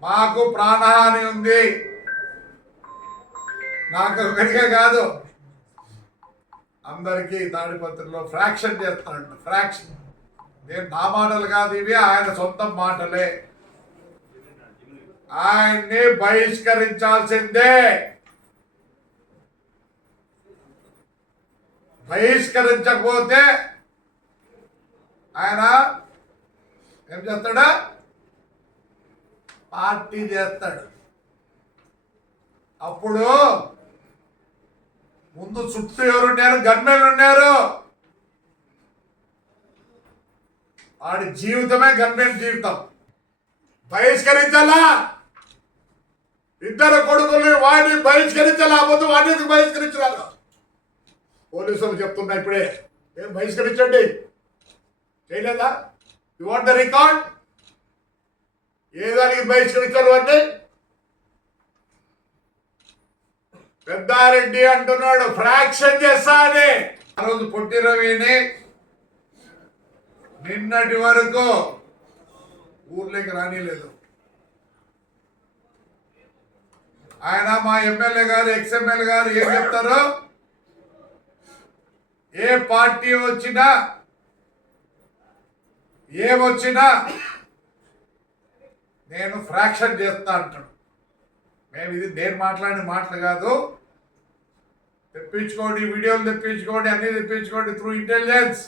మాకు ప్రాణహాని ఉంది. నాకు ఒకరికే కాదు. అందరికీ తాడిపత్రిలో ఫ్రాక్షన్ చేస్తాడు ఫ్రాక్షన్. నేను నా మాటలు కాదు ఇవి ఆయన సొంత మాటలే. ఆయన్ని బహిష్కరించాల్సిందే. బహిష్కరించకపోతే ఆయన ఏం చేస్తాడా? ఆర్టీ చేస్తాడు. అప్పుడు ముందు చుట్టూ ఎవరున్నారు గన్మెన్లు ఉన్నారు. వాడి జీవితమే గన్మెన్ జీవితం. బహిష్కరించాలా? ఇద్దరు కొడుకుల్ని వాడిని బహిష్కరించాలా? ముందు వాడిని ఎందుకు పోలీసులు చెప్తున్నా ఇప్పుడే. ఏం బహిష్కరించండి? చేయలేదా? యు వాంట్ ద రికార్డ్ ఏ దానికి బహిష్కరించారు అంటే? పెద్దారెడ్డి అంటున్నాడు ఫ్రాక్షన్ చేస్తా అని ఆ రోజు పొట్టి రవిని నిన్నటి వరకు ఊర్లోకి రానిలేదు. ఆయన మా ఎమ్మెల్యే గారు ఎక్స్ఎమ్మెల్యే గారు ఏం చెప్తారు? ఏ పార్టీ వచ్చినా ఏమొచ్చినా నేను ఫ్రాక్షన్ చేస్తా అంటాడు. మేము ఇది నేను మాట్లాడిన మాటలు కాదు. తెప్పించుకోండి వీడియోలు తెప్పించుకోండి అన్నీ తెప్పించుకోండి త్రూ ఇంటెలిజెన్స్